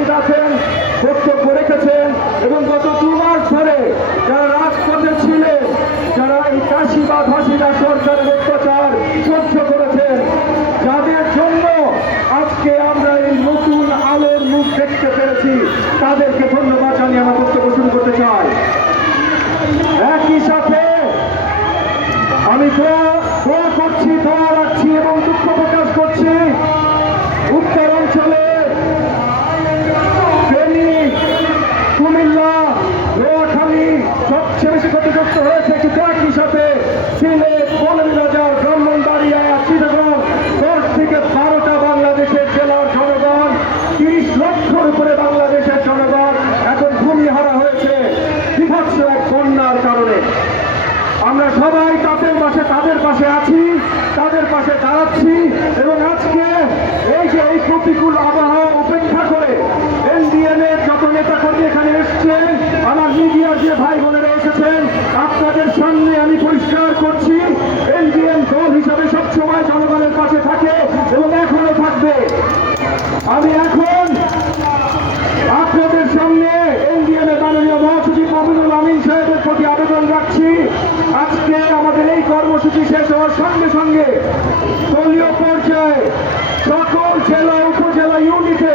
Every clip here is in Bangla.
উপস্থিত আছেন, বক্তব্য রেখেছেন এবং গত দু মাস ধরে যারা রাজপথে ছিলেন, যারা এই কাশিবাদ হাসিনা সরকারের অত্যাচার সহ্য করেছেন, যাদের জন্য আজকে আমরা এই নতুন আলোর মুখ দেখতে পেরেছি, তাদেরকে ধন্যবাদ জানিয়ে আমার বক্তব্য শুরু করতে চাই। একই সাথে আমি দোয়া করছি, দোয়া রাখছি এবং দুঃখ প্রকাশ করছি উত্তর অঞ্চলে ফেনী কুমিল্লা নোয়াখালী সবচেয়ে বেশি ক্ষতিগ্রস্ত হয়েছে কিন্তু একই সাথে সিলেট মৌলভীবাজার ব্রাহ্মণবাড়িয়া চিটাগং দশ থেকে বারোটা বাংলাদেশের জেলার জনগণ তিরিশ লক্ষর উপরে বাংলাদেশের জনগণ এখন ভূমিহারা হয়েছে বিভৎস এক বন্যার কারণে আমরা সবাই তাদের পাশে তাদের পাশে আছি, তাদের পাশে দাঁড়াচ্ছি এবং আজকে এই যে এই প্রতিকূল আবহাওয়া উপেক্ষা করে এনডিএন এর যত নেতা কর্মী এখানে এসছেন, আমার মিডিয়ার যে ভাই বোনেরা এসেছেন, আপনাদের সামনে আমি পরিষ্কার করছি এনডিএন দল হিসাবে সবসময় জনগণের পাশে থাকে এবং এখনও থাকবে। আমি এখন রাখছি আজকে আমাদের এই কর্মসূচি শেষ হওয়ার সঙ্গে সঙ্গে দলীয় পর্যায়ে সকল জেলা, উপজেলা ইউনিটে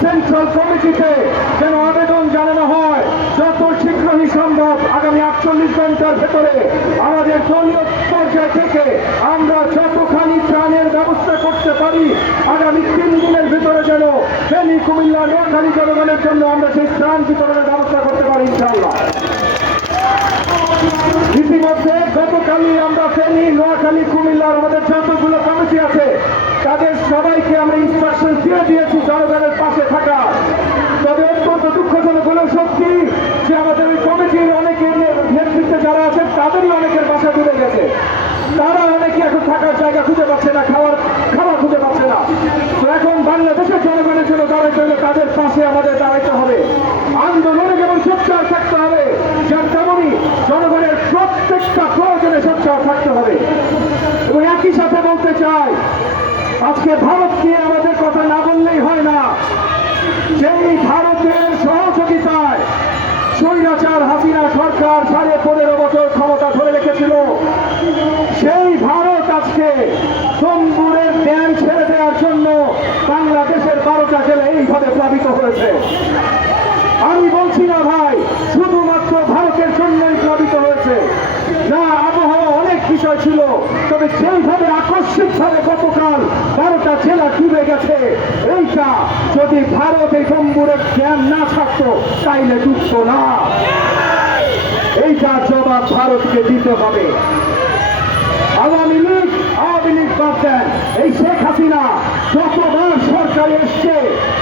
সেন্ট্রাল কমিটিতে যেন আবেদন জানানো হয়, যত শীঘ্রই সম্ভব আগামী আটচল্লিশ ঘণ্টার ভেতরে আমাদের দলীয় পর্যায় থেকে আমরা যতখানি ত্রাণের ব্যবস্থা করতে পারি, আগামী তিন দিনের ভিতরে যেন ফেনী, কুমিল্লা, নোয়াখালী জনগণের জন্য আমরা সেই ত্রাণ বিতরণের ব্যবস্থা করতে পারি, ইনশাআল্লাহ। ইতিমধ্যে গতকালই আমরা ফেনী, নোয়াখালী, কুমিল্লার আমাদের যতগুলো কমিটি আছে, তাদের সবাইকে আমরা ইনস্ট্রাকশন দিয়ে দিয়েছি জনগণের পাশে থাকা। তবে অত্যন্ত দুঃখজনক হলেও সত্যি যে আমাদের ওই কমিটির অনেকের নেতৃত্বে যারা আছেন, তাদেরই অনেকের বাসা ডুবে গেছে। তারা অনেকে এখন থাকার জায়গা খুঁজে পাচ্ছে না, খাওয়ার খাবার খুঁজে পাচ্ছে না তো এখন বাংলাদেশের জনগণের জন্য দাঁড়াইতে হলে তাদের পাশে আমাদের দাঁড়াইতে হবে আন্দোলনে যেমন সোচ্চার থাকতে হবে যার তেমনই জনগণের প্রত্যেকটা প্রয়োজনে সোচ্চার থাকতে হবে এবং একই সাথে বলতে চাই আজকে ভারত নিয়ে আমাদের কথা না বললেই হয় না। সেই ভারতের সহযোগিতায় স্বৈরাচার হাসিনা সরকার সাড়ে পনেরো বছর ক্ষমতা ধরে রেখেছিল। সেই ভারত আজকে তম্বুরের ড্যাম ছেড়ে দেওয়ার জন্য বাংলাদেশের বারোটা জেলা এইভাবে প্লাবিত হয়েছে। আমি বলছি না ভাই, শুধুমাত্র ভারতের জন্যই প্লাবিত হয়েছে। না আবহাওয়া অনেক বিষয় ছিল, তবে সেইভাবে আকস্মিকভাবে গতকাল জেলা ডুবে গেছে। এইটা যদি ভারত এই তম্বুরের জ্ঞান না থাকতো, তাইলে ডুবতো না। এইটা জবাব ভারতকে দিতে হবে। আওয়ামী লীগ আওয়ামী লীগ দেন। এই শেখ হাসিনা যতবার সরকারে এসছে,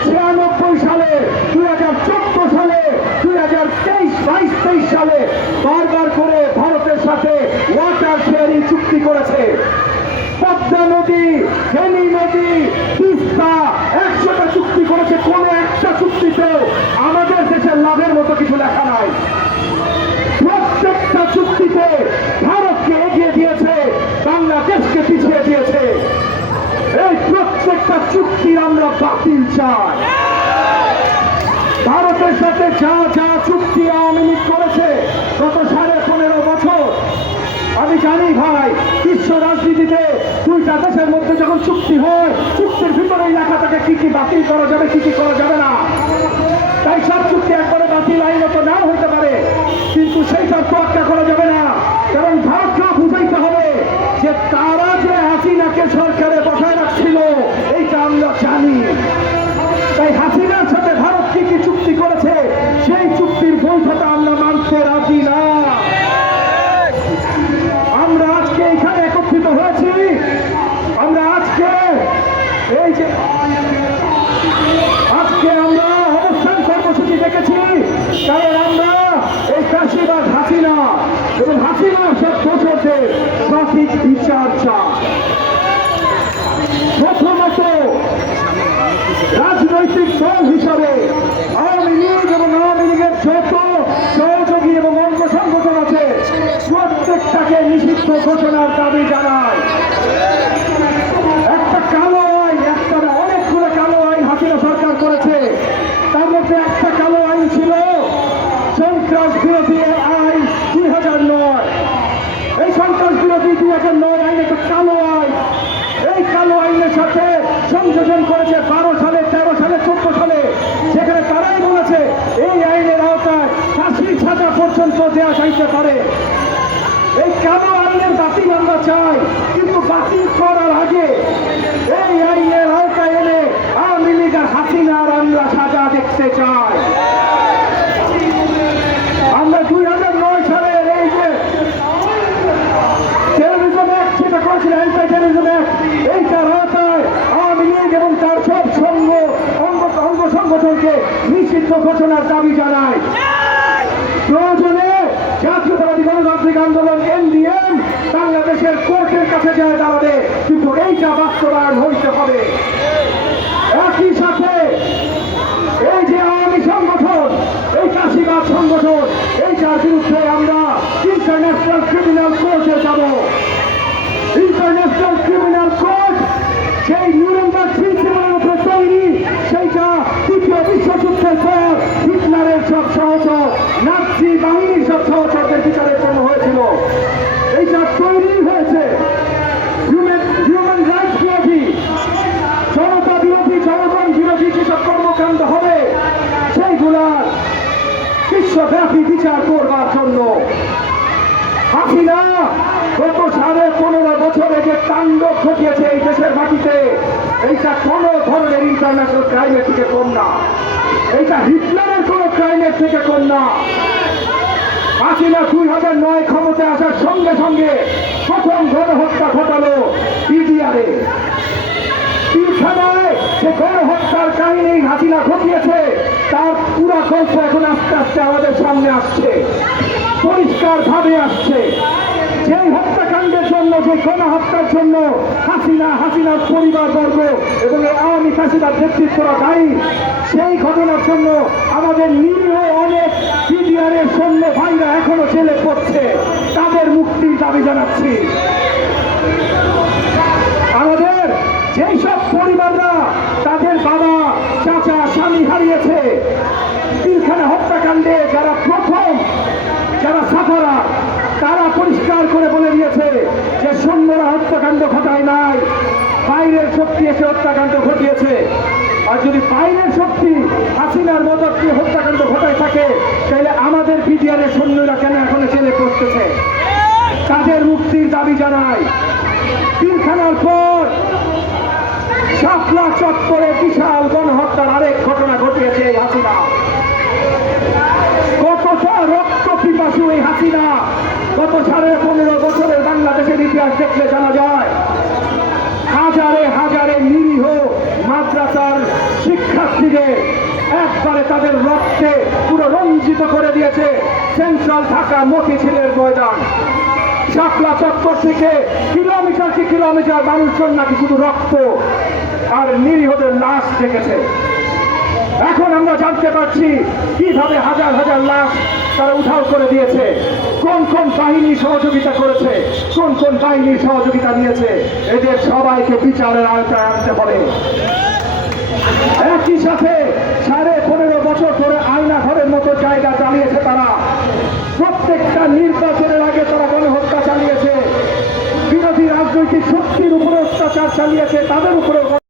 ছিয়ানব্বই সালে, দুই হাজার চোদ্দ সালে, দুই হাজার তেইশ, বাইশ, তেইশ সালে বারবার করে ভারতের সাথে ওয়াটার শেয়ারিং চুক্তি করেছে পদ্মা নদী ফেনী নদী তিস্তা একশোটা চুক্তি করেছে, কোন একটা চুক্তিতেও আমাদের দেশের লাভের মতো কিছু লেখা নাই। প্রত্যেকটা চুক্তিতে ভারতকে এগিয়ে দিয়েছে, বাংলাদেশকে পিছিয়ে দিয়েছে। এই প্রত্যেকটা চুক্তি আমরা বাতিল চাই। ভারতের সাথে যা যা চুক্তি আওয়ামী করেছে গত সাড়ে পনেরো বছর, আমি জানি ভাই, বিশ্ব রাজনীতিতে দেশের মধ্যে যখন চুক্তি হয়, চুক্তির ভিতরেই লেখা থাকে কি কি বাতিল করা যাবে, কি কি করা যাবে না? তাই সব চুক্তি একবারে বাতিল আইনত নাও হতে পারে। কিন্তু সেই সব তোয়াক্কা করা যাবে না। কারণ ভারতকেও বুঝাইতে হবে যে তারা যে হাসিনাকে সরকারে বসায় রাখছিল, এইটা আমরা জানি। তাই হাসিনার সাথে ভারত কি কি চুক্তি করেছে, সেই চুক্তির বৈধতা আমরা মানতে রাজি না। এই যে আজকে আমরা অবস্থান কর্মসূচি দেখেছি। কারণ আমরা এই কাশিবাদ হাসিনা এবং হাসিনা সব বছরদের সঠিক বিচার চাই। প্রথমত রাজনৈতিক দল হিসাবে আওয়ামী লীগ এবং আওয়ামী লীগের যত সহযোগী এবং অঙ্গ সংগঠন আছে প্রত্যেকটাকে নিষিদ্ধ ঘোষণার দাবি জানায় একটা কালো আইন একটা না, অনেকগুলো কালো আইন হাসিনা সরকার করেছে তাদের সংযোজন করেছে বারো সালে তেরো সালে চোদ্দ সালে সেখানে তারাই বলেছে এই আইনের আওতায় ফাঁসির ছাতা পর্যন্ত দেওয়া যাইতে পারে। এই কালো আইনের বাতিল আমরা চাই? কিন্তু বাতিল করার আগে এই আইনের আওতায় এনে আওয়ামী লীগ আর হাসিনার আমরা সাজা দেখতে চাই। আমরা দুই হাজার নয় সালের এই যে টেরোরিজম অ্যাক্ট যেটা করেছিল অ্যান্টি টেরোরিজম অ্যাক্ট এইটার আওতায় আওয়ামী লীগ এবং তার সব সঙ্গ অঙ্গ অঙ্গ সংগঠনকে নিষিদ্ধ ঘোষণার দাবি জানায়। প্রয়োজনে জাতীয়তাবাদী গণতান্ত্রিক আন্দোলন, এনডিএম, বাংলাদেশের কোর্টের কাছে যায় দাঁড়াবে। কিন্তু এইটা বাস্তবায়ন হইতে হবে। একই সাথে এই যে আওয়ামী সংগঠন, এই চাষিবাদ সংগঠন, এইটার বিরুদ্ধে আমরা ইন্টারন্যাশনাল ক্রিমিনাল কোর্টে যাব। সহচর নাৎসি বাহিনীর সব সহচরদের বিচারের জন্য হয়েছিল। এইটা তৈরি হয়েছে। হিউম্যান হিউম্যান রাইটস বিরোধী, জনতা বিরোধী, জনগণ বিরোধী যেসব কর্মকাণ্ড হবে সেইগুলার বিশ্বব্যাপী বিচার করবার জন্য। হাসিনা গত সাড়ে পনেরো বছরে যে তাণ্ডব ঘটিয়েছে এই দেশের মাটিতে। ধরনের ইন্টারন্যাশনাল ক্রাইমের থেকে কম না। এইটা হিটলারের কোন ক্রাইমের থেকে কম না। হাসিনা দুই হাজার নয় ক্ষমতায় আসার সঙ্গে সঙ্গে প্রথম গণহত্যা ঘটালো বিডিআরে পিলখানায় যে গণহত্যার কাহিনী হাসিনা ঘটিয়েছে, তার পুরা গল্প এখন আস্তে আস্তে আমাদের সামনে আসছে। পরিষ্কার ভাবে আসছে। যেই হত্যাকাণ্ডের জন্য, যে গণহত্যার জন্য হাসিনা, হাসিনার পরিবার বর্গ এবং এই আওয়ামী ফাঁসিদার নেতৃত্বরা দায়ী। সেই ঘটনার জন্য আমাদের নিরীহ অনেক বিডিআরের সৈন্য ভাইরা এখনও জেলে পড়ছে। তাদের মুক্তির দাবি জানাচ্ছি। আমাদের যেই সব পরিবাররা তাদের বাবা চাচা স্বামী হারিয়েছে পিলখানা হত্যাকাণ্ডে যারা প্রথম যারা সাফারা তারা পরিষ্কার করে বলে দিয়েছে যে সৈন্যরা হত্যাকাণ্ড ঘটায় নাই। বাইরের শক্তি এসে হত্যাকাণ্ড ঘটিয়েছে। আর যদি বাইরের শক্তি হাসিনার মদত দিয়ে হত্যাকাণ্ড ঘটায় থাকে, তাহলে আমাদের বিডিআরের সৈন্যরা কেন এখনও জেলে পড়তেছে? তাদের মুক্তির দাবি জানায়। পিলখানার পর শাপলা চত্বরে বিশাল গণহত্যার আরেক ঘটনা ঘটিয়েছে এই হাসিনা। কতটা রক্ত পিপাসু এই হাসিনা? গত সাড়ে পনেরো বছরের বাংলাদেশের ইতিহাস দেখলে জানা যায়, হাজারে হাজারে নিরীহ মাদ্রাসার শিক্ষার্থীদের একবারে তাদের রক্তে পুরো রঞ্জিত করে দিয়েছে সেন্ট্রাল ঢাকা মতিঝিলের ময়দান। শাপলা চত্বর থেকে কিলোমিটার কি কিলোমিটার মানুষজন নাকি শুধু রক্ত আর নিরীহদের লাশ দেখেছে। এখন আমরা জানতে পারছি কীভাবে হাজার হাজার লাশ তারা উধাও করে দিয়েছে। কোন কোন বাহিনী সহযোগিতা করেছে, কোন কোন বাহিনী সহযোগিতা দিয়েছে এদের সবাইকে বিচারের আওতায় আনতে হবে। একই সাথে সাড়ে পনেরো বছর ধরে আয়না ঘরের মতো জায়গা চালিয়েছে তারা। প্রত্যেকটা নির্বাচনের আগে তারা গণহত্যা চালিয়েছে। বিরোধী রাজনৈতিক শক্তির উপরে অত্যাচার চালিয়েছে, তাদের উপরে